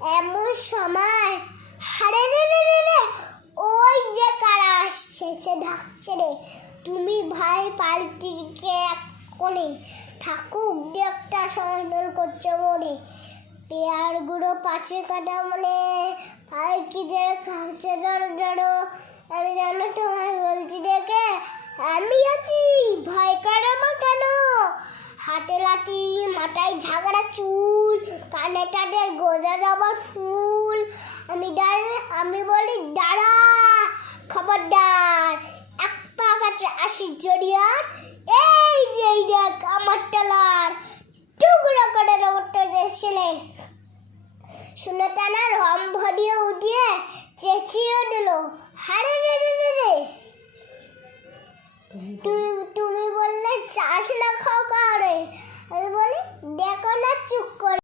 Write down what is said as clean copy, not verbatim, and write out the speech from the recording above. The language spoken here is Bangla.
এমন সময় হারে রে রে রে রে, ওই যে কারা আসছে, সে ডাকছে রে, তুমি ভাই পাল্টিকে এক কোণে, ঠাকুর একটা সরল করছে মনে, পেয়ার গুঁড়ো পাছে কাটা মনে, পালকিদের খাচ্ছে জড়ো জড়ো, আমি জানো তোমায় বলছি দেখে, আমি আছি, ভয় করো না কেন, হাতে লাঠি, মাথায় ঝাগড়া চুল, কানে তাদের গোজা যাবার ফুল, আমি বলি দাঁড়া, খবরদার, এক পা কাছে আসি জড়িয়ার, এই যে দেখ আমার টেলার, টুকরো করে উঠতে যাচ্ছিলেন, শুনে টানা রম্ভ দিয়ে উঠিয়ে চেঁচিয়ে দিল, হারে রে রে রে রে, তুমি বললে চাষ না খাও কারে, আমি বলি দেখো না চুপ করে।